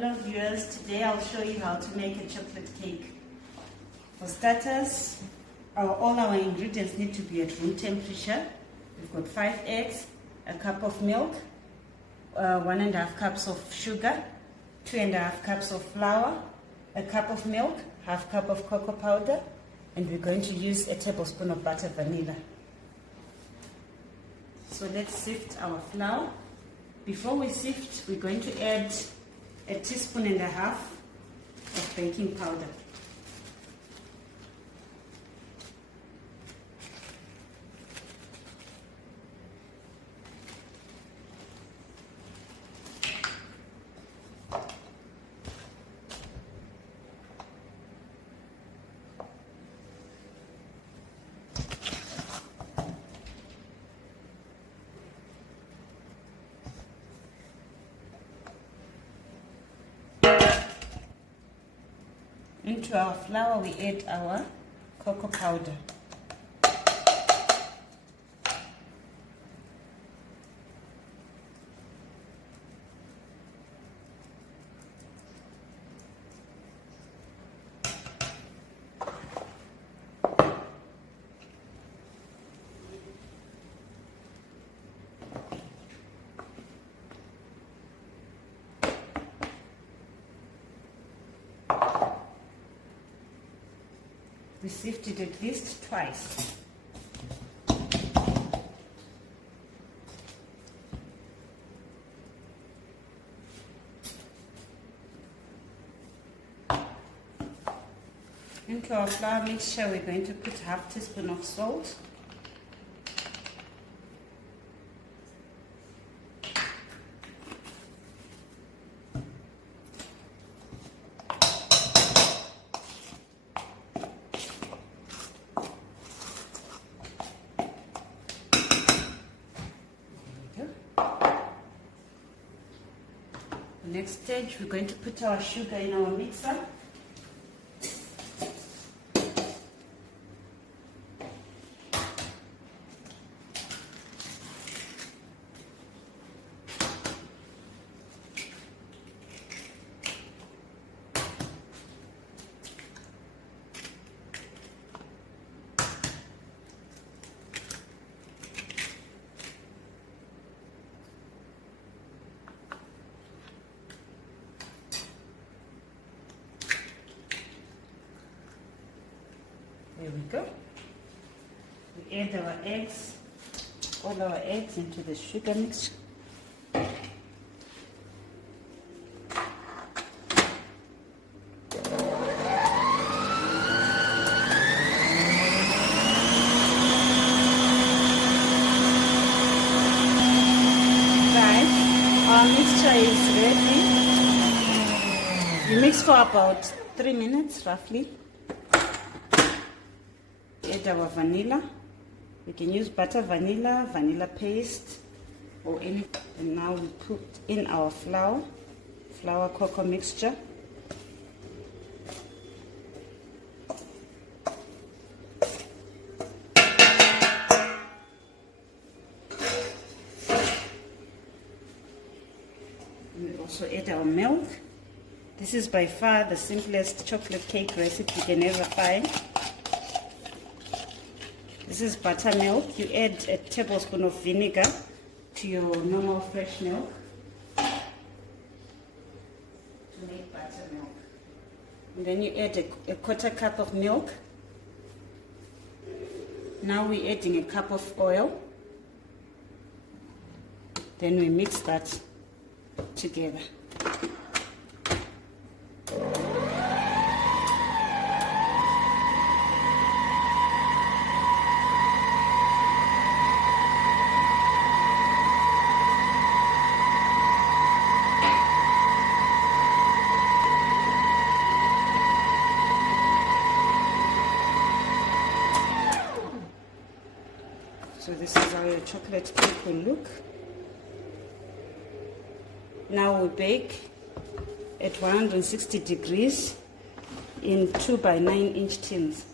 Hello viewers, today I'll show you how to make a chocolate cake. For starters, all our ingredients need to be at room temperature. We've got 5 eggs, a cup of milk, 1.5 cups of sugar, 2.5 cups of flour, a cup of milk, half cup of cocoa powder, and we're going to use a tablespoon of butter vanilla. So let's sift our flour. Before we sift, we're going to add 1.5 teaspoons of baking powder. Into our flour, we add our cocoa powder. We sift it at least twice. Into our flour mixture, we're going to put 1/2 teaspoon of salt, next stage, we're going to put our sugar in our mixer. There we go. We add our eggs, all our eggs into the sugar mixture. Guys, our mixture is ready. We mix for about 3 minutes roughly. Add our vanilla. We can use butter vanilla, vanilla paste, or any. And now we put in our flour cocoa mixture. And we also add our milk. This is by far the simplest chocolate cake recipe you can ever find. This is buttermilk. You add a tablespoon of vinegar to your normal fresh milk to make buttermilk. And then you add a 1/4 cup of milk. Now we're adding a cup of oil. Then we mix that together. So this is how your chocolate cake will look. Now we bake at 160 degrees in 2 by 9 inch tins.